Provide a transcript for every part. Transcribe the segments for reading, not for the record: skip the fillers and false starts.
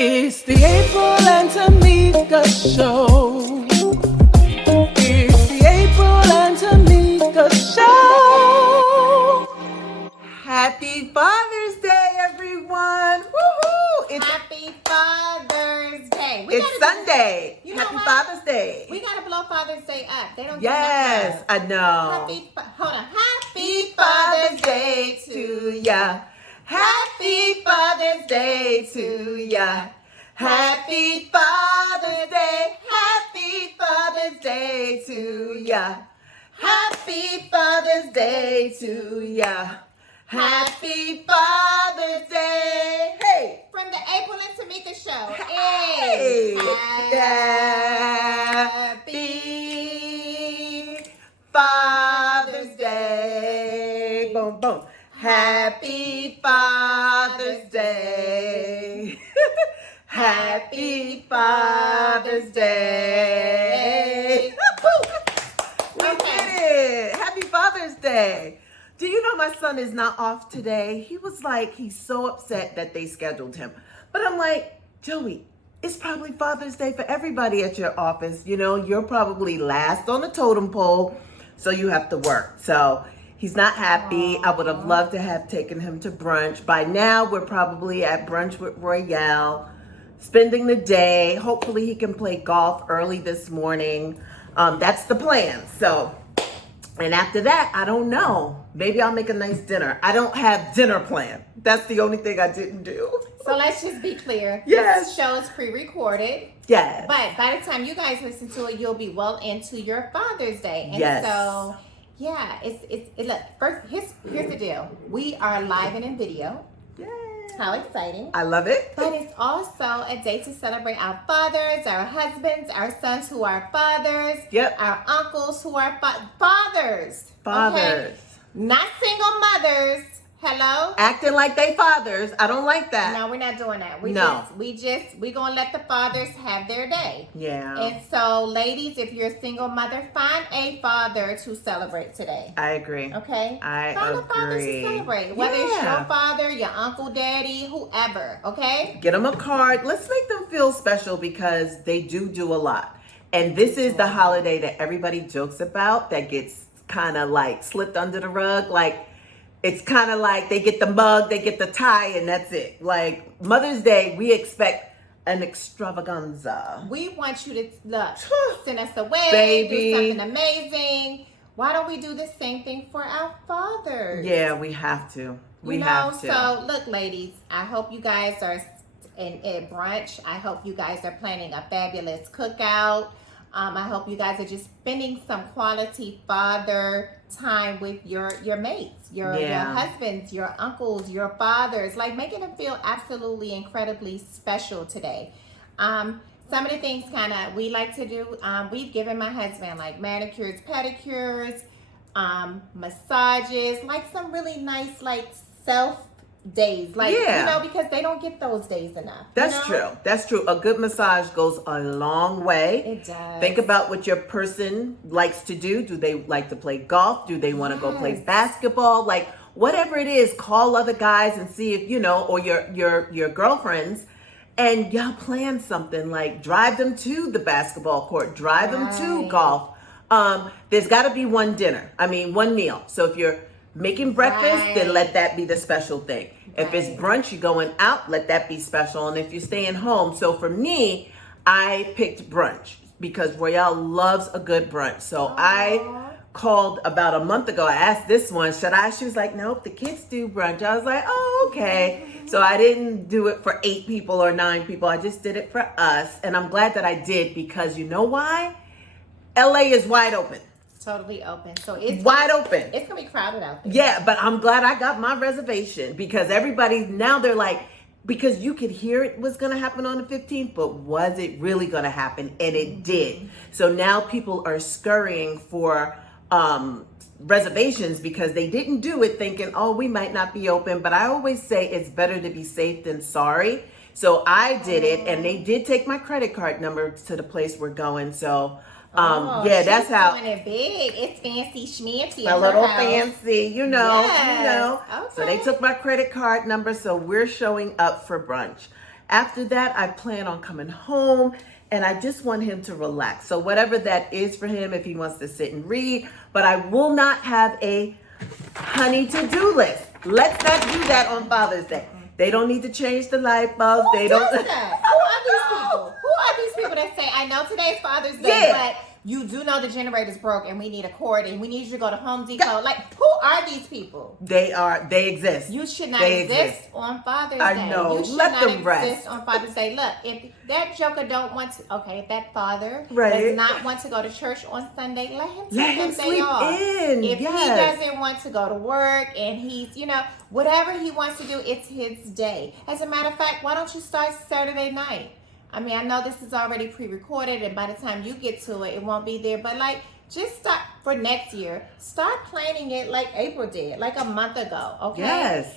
It's the April and Tomeeka show. It's the April and Tomeeka show. Happy Father's Day, everyone! Woohoo! Happy Father's Day. It's Sunday. Happy Father's Day. We gotta blow Father's Day up. They don't. Yes, I know. Hold on. Happy Father's Day to ya. Happy Father's Day to ya. Happy Father's Day. Happy Father's Day to ya. Happy Father's Day to ya. Happy Father's Day. Hey. from the April and Tomeeka show. Hey. Happy Happy Father's Day. Boom, boom. Happy Father's Day. Happy Father's Day. We did it. Happy Father's Day. Do you know my son is not off today? He was like, he's so upset that they scheduled him. But I'm like, Joey, it's probably Father's Day for everybody at your office. You know, you're probably last on the totem pole, so you have to work. So he's not happy. I would have loved to have taken him to brunch. By now, we're probably at brunch with Royale, spending the day. Hopefully he can play golf early this morning. That's the plan. So, and after that, I don't know. Maybe I'll make a nice dinner. I don't have dinner planned. That's the only thing I didn't do. So let's just be clear. Yes. This show is pre-recorded. Yes. But by the time you guys listen to it, you'll be well into your Father's Day. And Yes. so, yeah, look, first, here's the deal. We are live and in video. Yay. How exciting. I love it. But it's also a day to celebrate our fathers, our husbands, our sons who are fathers, Yep. our uncles who are Fathers. fathers. Okay? Not single mothers. Hello? Acting like they fathers. I don't like that. No, we're not doing that. We're gonna let the fathers have their day. Yeah. And so, ladies, if you're a single mother, find a father to celebrate today. I agree. Okay? I Find a father to agree. celebrate. Whether it's Yeah. your father, your uncle, daddy, whoever. Okay? Get them a card. Let's make them feel special because they do a lot. And this is the holiday that everybody jokes about that gets kind of like slipped under the rug. Like, it's kind of like they get the mug, they get the tie, and that's it. Like, Mother's Day, we expect an extravaganza. We want you to look, send us away, Baby. do something amazing. Why don't we do the same thing for our fathers? Yeah, we have to. We have to. So look, ladies, I hope you guys are at brunch. I hope you guys are planning a fabulous cookout. I hope you guys are just spending some quality father time with your mates, your husbands, your uncles, your fathers, like making them feel absolutely incredibly special today. Some of the things we like to do, we've given my husband like manicures, pedicures, massages, like some really nice like self days, like because they don't get those days enough. That's true. That's true. A good massage goes a long way. It does. Think about what your person likes to do. Do they like to play golf? Do they want to go play basketball? Like, whatever it is, call other guys and see if or your girlfriends, and y'all plan something, like drive them to the basketball court, drive them to golf. There's got to be one meal. So if you're making breakfast, then let that be the special thing. If it's brunch, you're going out, let that be special. And if you're staying home, so for me, I picked brunch because Royale loves a good brunch. So I called about a month ago. I asked this one, should I? She was like, nope, the kids do brunch. I was like, oh, okay. So I didn't do it for 8 people or 9 people. I just did it for us. And I'm glad that I did because you know why? LA is wide open. Totally open. So it's wide open. It's gonna be crowded out there. Yeah, but I'm glad I got my reservation because everybody now they're like, because you could hear it was gonna happen on the 15th, but was it really gonna happen? And it did. So now people are scurrying for reservations because they didn't do it thinking, oh, we might not be open. But I always say it's better to be safe than sorry. So I did it, and they did take my credit card number to the place we're going. So that's how. Doing it big. It's fancy schmancy. A little fancy, Yes. you know. Okay. So they took my credit card number, so we're showing up for brunch. After that, I plan on coming home and I just want him to relax. So whatever that is for him, if he wants to sit and read, but I will not have a honey to-do list. Let's not do that on Father's Day. They don't need to change the light bulb. Who They does don't. that? Who are these people? Who are these people that say, I know today's Father's Day, Yeah. but you do know the generator's broke and we need a cord and we need you to go to Home Depot. Like, who are these people? They exist. You should not They exist on Father's I Day. know. You should Let not them exist rest. on Father's Day. Look, if that joker don't want to, okay, if that father Right. does not want to go to church on Sunday, let him Let take him that day sleep off. in. If Yes. he doesn't want to go to work and he's, whatever he wants to do, it's his day. As a matter of fact, why don't you start Saturday night? I mean, I know this is already pre-recorded and by the time you get to it, it won't be there. But like, just start for next year. Start planning it like April did, like a month ago, okay? Yes.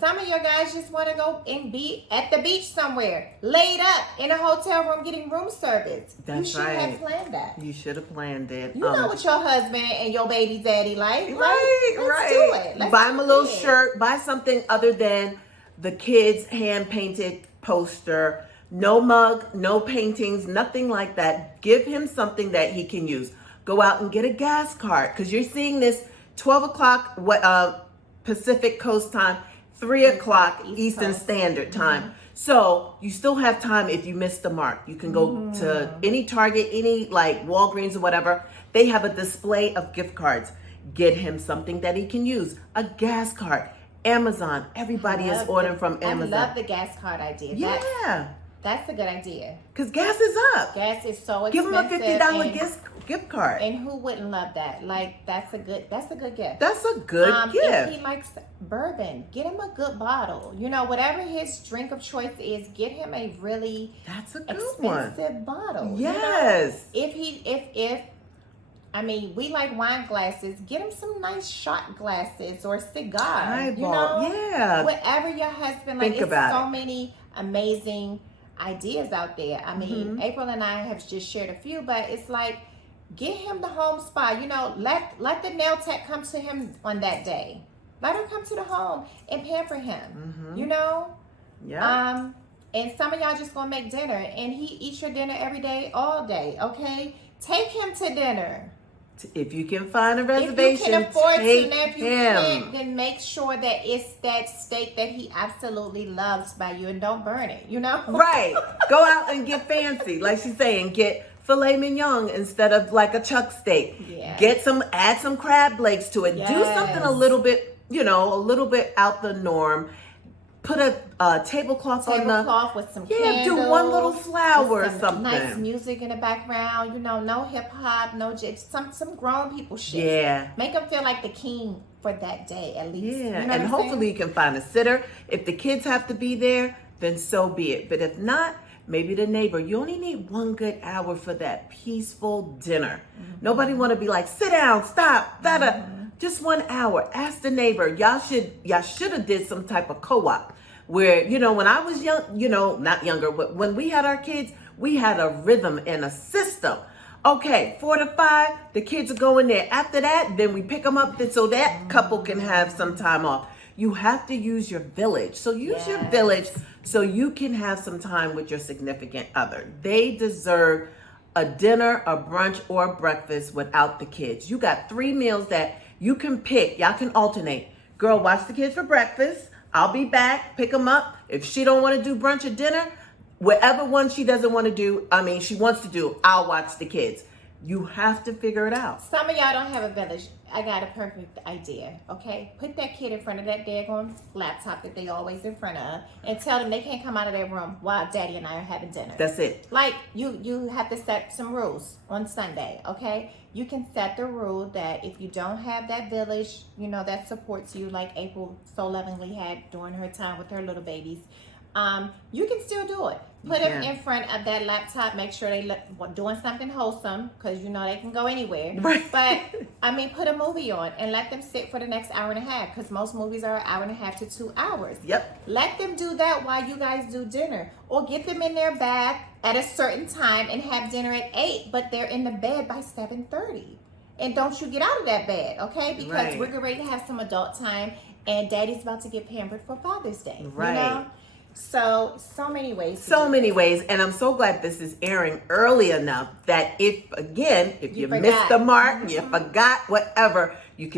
Some of your guys just want to go and be at the beach somewhere, laid up in a hotel room getting room service. That's you should right. have planned that. You should have planned it. You know what your husband and your baby daddy like. Right, Let's do it. Let's buy him a do little it. shirt. Buy something other than the kids' hand-painted poster. No mug, no paintings, nothing like that. Give him something that he can use. Go out and get a gas card because you're seeing this 12 o'clock Pacific Coast time, 3 o'clock Eastern Standard Time. So you still have time if you missed the mark. You can go to any Target, any like Walgreens or whatever. They have a display of gift cards. Get him something that he can use. A gas card. Amazon. Everybody is ordering from Amazon. I love the gas card idea. Yeah. That's a good idea. Because gas is up. Gas is so Give expensive. him a $50 gift card. And who wouldn't love that? Like, that's a good gift. That's a good gift. If he likes bourbon, get him a good bottle. Whatever his drink of choice is, get him a really That's a good one. expensive bottle. Yes. We like wine glasses. Get him some nice shot glasses or cigar. Highball. Yeah. Whatever your husband Think like. about It's so it. many amazing ideas out there. April and I have just shared a few, but it's like, get him the home spa. Let the nail tech come to him on that day. Let her come to the home and pamper him. Yeah. And some of y'all just gonna make dinner, and he eats your dinner every day, all day. Okay, take him to dinner. If you can find a If reservation, you can afford to, take and if you him. can't, then make sure that it's that steak that he absolutely loves by you, and don't burn it. Right. Go out and get fancy. Like she's saying, get filet mignon instead of like a chuck steak. Yeah. Add some crab legs to it. Do something a Yes. little bit, a little bit out the norm. Put a tablecloth on the. Tablecloth with some Yeah, candles. do one little flower or with some something. Nice music in the background. No hip hop, no some grown people shit. Yeah. Make them feel like the king for that day at least. Yeah, You know what and I'm hopefully saying? you can find a sitter. If the kids have to be there, then so be it. But if not, maybe the neighbor. You only need 1 good hour for that peaceful dinner. Nobody want to be like, sit down, stop, da-da. Just 1 hour. Ask the neighbor. Y'all should have did some type of co-op where, when I was young, not younger, but when we had our kids, we had a rhythm and a system. Okay, 4 to 5, the kids are going there. After that, then we pick them up so that couple can have some time off. You have to use your village. So use your village so you can have some time with your significant other. They deserve a dinner, a brunch, or a breakfast without the kids. You got 3 meals that you can pick. Y'all can alternate. Girl, watch the kids for breakfast. I'll be back, pick them up. If she don't want to do brunch or dinner, whatever one she doesn't want to do, she wants to do, I'll watch the kids. You have to figure it out. Some of y'all don't have a village. I got a perfect idea, okay? Put that kid in front of that daggone laptop that they always in front of and tell them they can't come out of their room while Daddy and I are having dinner. That's it. Like, you have to set some rules on Sunday, okay? You can set the rule that if you don't have that village, that supports you like April so lovingly had during her time with her little babies, you can still do it. Put them in front of that laptop. Make sure they doing something wholesome because they can go anywhere. Right. But put a movie on and let them sit for the next hour and a half because most movies are 1.5 hours to 2 hours. Yep. Let them do that while you guys do dinner, or get them in their bath at a certain time and have dinner at 8, but they're in the bed by 7:30. And don't you get out of that bed, okay? Because we're getting ready to have some adult time, and Daddy's about to get pampered for Father's Day. Right. So many ways. So many ways, and I'm so glad this is airing early enough that if you missed the mark, you forgot, whatever, you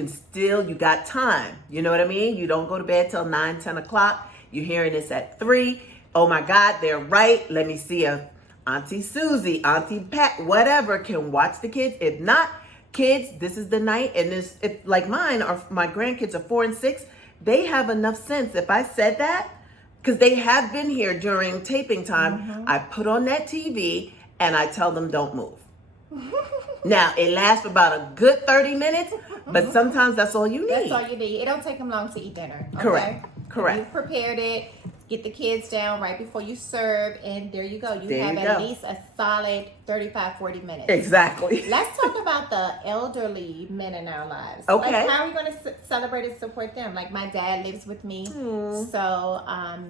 got time. You know what I mean? You don't go to bed till 9, 10 o'clock. You're hearing this at 3. Oh my God, they're right. Let me see if Auntie Susie, Auntie Pat, whatever, can watch the kids. If not, kids, this is the night. And if like mine or my grandkids are 4 and 6, they have enough sense. If I said that, because they have been here during taping time, I put on that TV and I tell them don't move. Now, it lasts for about a good 30 minutes, but sometimes that's all you need. That's all you need. It don't take them long to eat dinner. Okay? Correct. You prepared it. Get the kids down right before you serve, and there you go. You have at least a solid 35, 40 minutes. Exactly. Let's talk about the elderly men in our lives. Okay. Like, how are we going to celebrate and support them? Like, my dad lives with me. So,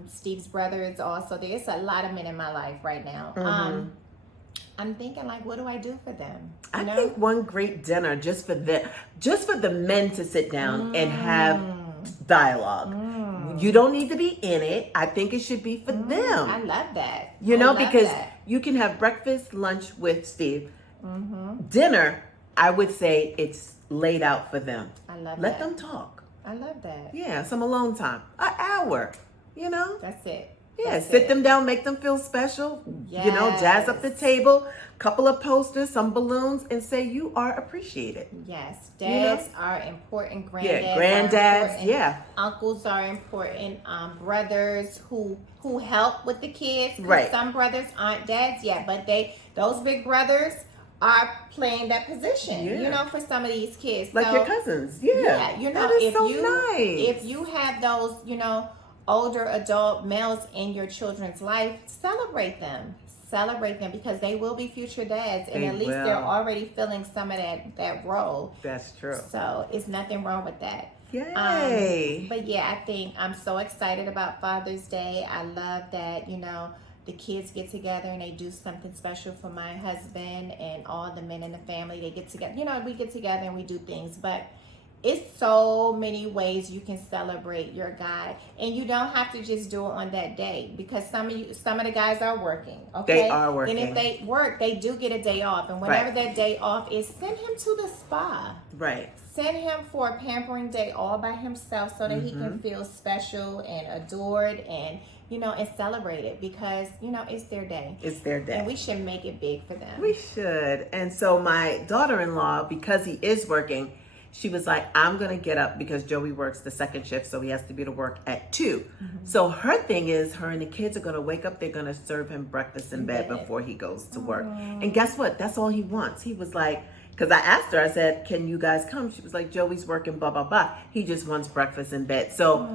Steve's brother is also there. There's a lot of men in my life right now. I'm thinking, like, what do I do for them? I think one great dinner just for the men to sit down and have dialogue. You don't need to be in it. I think it should be for them. I love that. Because you can have breakfast, lunch with Steve. Dinner, I would say it's laid out for them. I love Let that. them talk. I love that. Yeah, some alone time. An hour, That's it. Yeah, sit them down, make them feel special. Yes. Jazz up the table, couple of posters, some balloons, and say you are appreciated. Yes, dads are important. Granddads, granddads, are important. Uncles are important. Brothers who help with the kids. Right. Some brothers aren't dads yet, but those big brothers are playing that position. For some of these kids, like your cousins. Yeah, that is so nice. If you have those, older adult males in your children's life, celebrate them because they will be future dads, and at least they're already filling some of that role. That's true. So it's nothing wrong with that. Yay. But yeah, I think I'm so excited about Father's Day. I love that, the kids get together and they do something special for my husband and all the men in the family. They get together, we get together and we do things, but it's so many ways you can celebrate your guy, and you don't have to just do it on that day, because some of the guys are working. Okay, they are working, and if they work, they do get a day off, and whenever that day off is, send him to the spa. Right. Send him for a pampering day all by himself, so that he can feel special and adored, and and celebrated, because it's their day. It's their day, and we should make it big for them. We should. And so my daughter-in-law, because he is working, she was like, I'm going to get up, because Joey works the second shift, so he has to be to work at 2. So her thing is, her and the kids are going to wake up. They're going to serve him breakfast in bed before he goes to work. And guess what? That's all he wants. He was like, because I asked her, I said, can you guys come? She was like, Joey's working, blah, blah, blah. He just wants breakfast in bed. So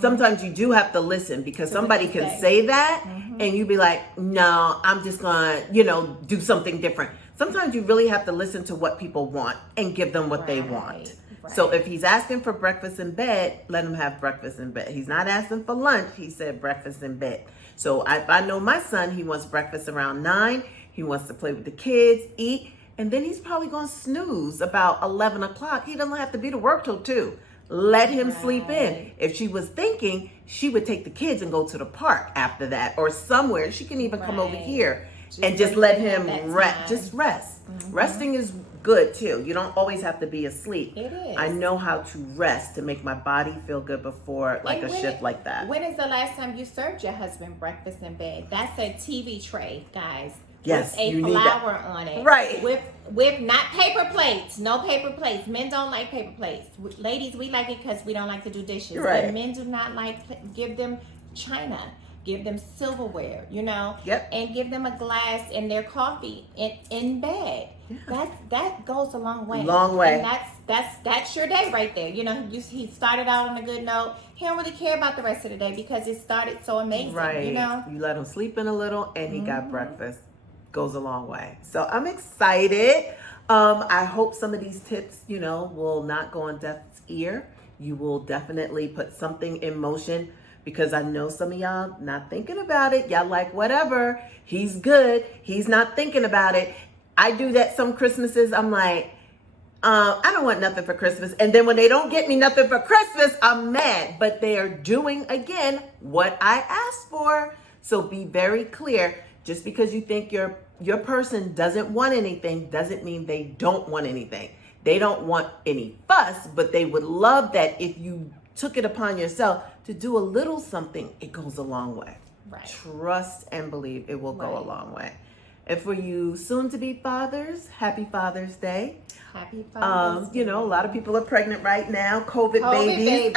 sometimes you do have to listen, because somebody can say that and you be like, no, I'm just going to, do something different. Sometimes you really have to listen to what people want and give them what they want. So if he's asking for breakfast in bed, let him have breakfast in bed. He's not asking for lunch. He said breakfast in bed. So if I know my son, he wants breakfast around 9. He wants to play with the kids, eat, and then he's probably going to snooze about 11 o'clock. He doesn't have to be to work till 2. Let him sleep in. If she was thinking, she would take the kids and go to the park after that, or somewhere. She can even come over here and just let him rest. Just rest. Resting is good too. You don't always have to be asleep. It is. I know how to rest to make my body feel good before a shift like that. When is the last time you served your husband breakfast in bed? That's a TV tray, guys. Yes, with a you need flower that. on it. Right. With not paper plates. No paper plates. Men don't like paper plates. Ladies, we like it because we don't like to do dishes. Right. But men do not like. Give them china. Give them silverware, Yep. and give them a glass in their coffee in bed. Yeah. That goes a long way. Long way. And that's your day right there. He started out on a good note. He don't really care about the rest of the day because it started so amazing. Right. You let him sleep in a little, and he got breakfast. Goes a long way. So I'm excited. I hope some of these tips, will not go on deaf ear. You will definitely put something in motion, because I know some of y'all not thinking about it. Y'all like, whatever, he's good. He's not thinking about it. I do that some Christmases. I'm like, I don't want nothing for Christmas. And then when they don't get me nothing for Christmas, I'm mad. But they are doing, again, what I asked for. So be very clear. Just because you think your person doesn't want anything doesn't mean they don't want anything. They don't want any fuss, but they would love that if you took it upon yourself to do a little something. It goes a long way. Right. Trust and believe it will go a long way. And for you soon-to-be fathers, happy Father's Day. Happy Father's Day. You know, a lot of people are pregnant right now. COVID babies. babies.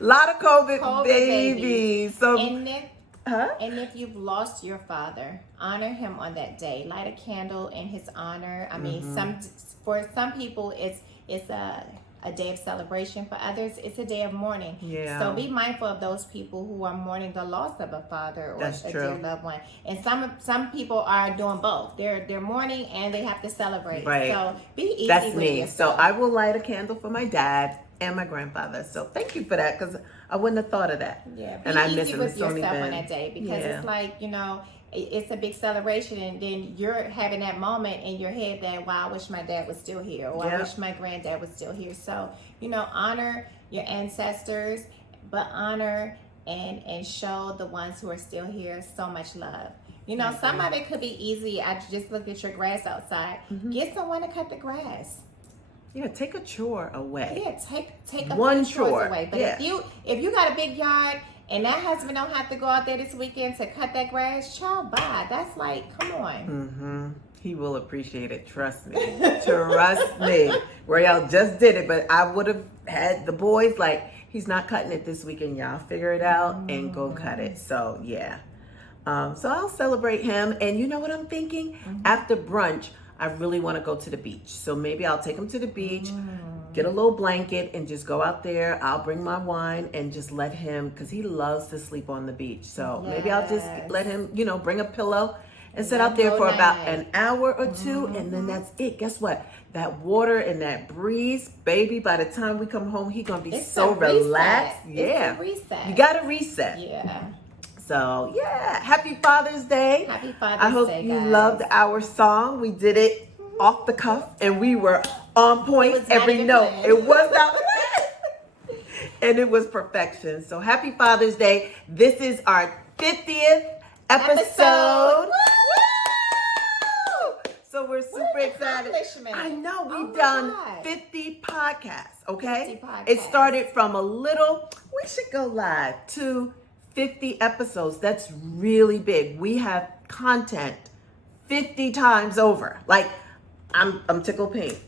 A lot of COVID babies. So, and if you've lost your father, honor him on that day. Light a candle in his honor. I mean, for some people, it's a day of celebration. For others, it's a day of mourning. Yeah. So be mindful of those people who are mourning the loss of a father or dear loved one. And some people are doing both. They're mourning and they have to celebrate. Right. So be easy That's with me. yourself. So I will light a candle for my dad and my grandfather. So thank you for that, because I wouldn't have thought of that. Yeah, be and I easy miss him with so yourself many on that day, because it's like, you know, it's a big celebration, and then you're having that moment in your head that, wow, I wish my dad was still here, or I wish my granddad was still here. So, you know, honor your ancestors, but honor and show the ones who are still here so much love. You know, some of it could be easy. I just look at your grass outside. Get someone to cut the grass. Yeah, take a chore away. Yeah, take one a few chores chore away. But if you got a big yard and that husband don't have to go out there this weekend to cut that grass, child, bye. That's like, come on. He will appreciate it. Trust me. Trust me. Royale just did it, but I would have had the boys like, he's not cutting it this weekend. Y'all figure it out and go cut it. So yeah. So I'll celebrate him. And you know what I'm thinking? After brunch, I really want to go to the beach. So maybe I'll take him to the beach, get a little blanket, and just go out there. I'll bring my wine and just let him, because he loves to sleep on the beach. So maybe I'll just let him, you know, bring a pillow and sit out there for about an hour or two. And then that's it. Guess what? That water and that breeze, baby, by the time we come home, he's going to be so relaxed. Yeah. It's a reset. You got to reset. Yeah. So, yeah, happy Father's Day. Happy Father's Day, I hope you loved our song. We did it off the cuff, and we were on point every note. It was not and it was perfection. So, happy Father's Day. This is our 50th episode. So, we're super excited. I know, we've done 50 podcasts, okay? 50 podcasts. It started from a little, we should go live, to 50 episodes. That's really big. We have content 50 times over. Like, I'm tickled pink.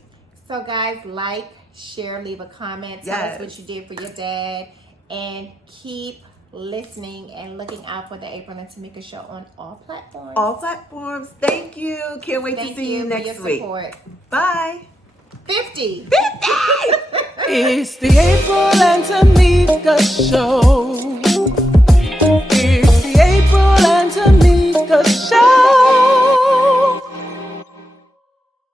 So guys, like, share, leave a comment. Tell us what you did for your dad, and keep listening and looking out for the April and Tomeeka show on all platforms. All platforms. Thank you. Can't wait to see you next week. Support. Bye. 50. 50. It's the April and